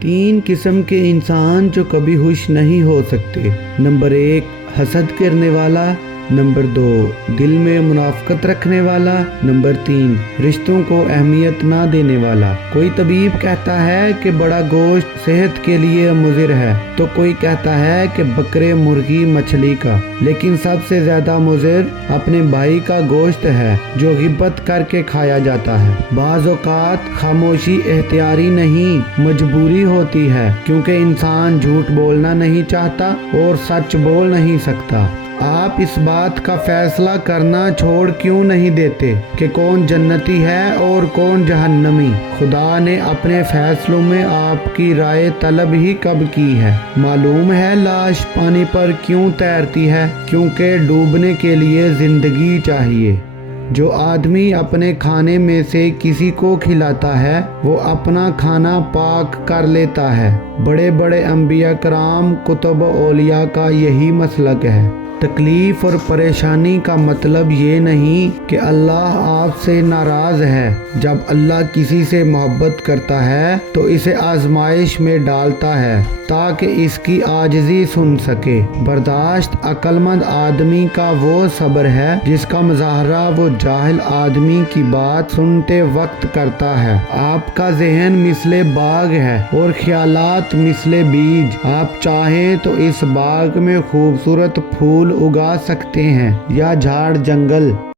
تین قسم کے انسان جو کبھی خوش نہیں ہو سکتے۔ نمبر 1، حسد کرنے والا۔ نمبر 2، دل میں منافقت رکھنے والا۔ نمبر 3، رشتوں کو اہمیت نہ دینے والا۔ کوئی طبیب کہتا ہے کہ بڑا گوشت صحت کے لیے مضر ہے، تو کوئی کہتا ہے کہ بکرے، مرغی، مچھلی کا۔ لیکن سب سے زیادہ مضر اپنے بھائی کا گوشت ہے جو غیبت کر کے کھایا جاتا ہے۔ بعض اوقات خاموشی اختیاری نہیں، مجبوری ہوتی ہے، کیونکہ انسان جھوٹ بولنا نہیں چاہتا اور سچ بول نہیں سکتا۔ آپ اس بات کا فیصلہ کرنا چھوڑ کیوں نہیں دیتے کہ کون جنتی ہے اور کون جہنمی؟ خدا نے اپنے فیصلوں میں آپ کی رائے طلب ہی کب کی ہے؟ معلوم ہے لاش پانی پر کیوں تیرتی ہے؟ کیونکہ ڈوبنے کے لیے زندگی چاہیے۔ جو آدمی اپنے کھانے میں سے کسی کو کھلاتا ہے، وہ اپنا کھانا پاک کر لیتا ہے۔ بڑے بڑے انبیاء کرام، کتب و اولیاء کا یہی مسلک ہے۔ تکلیف اور پریشانی کا مطلب یہ نہیں کہ اللہ آپ سے ناراض ہے۔ جب اللہ کسی سے محبت کرتا ہے تو اسے آزمائش میں ڈالتا ہے تاکہ اس کی عاجزی سن سکے۔ برداشت عقل مند آدمی کا وہ صبر ہے جس کا مظاہرہ وہ جاہل آدمی کی بات سنتے وقت کرتا ہے۔ آپ کا ذہن مثل باغ ہے اور خیالات مثل بیج۔ آپ چاہیں تو اس باغ میں خوبصورت پھول اگا سکتے ہیں یا جھاڑ جنگل۔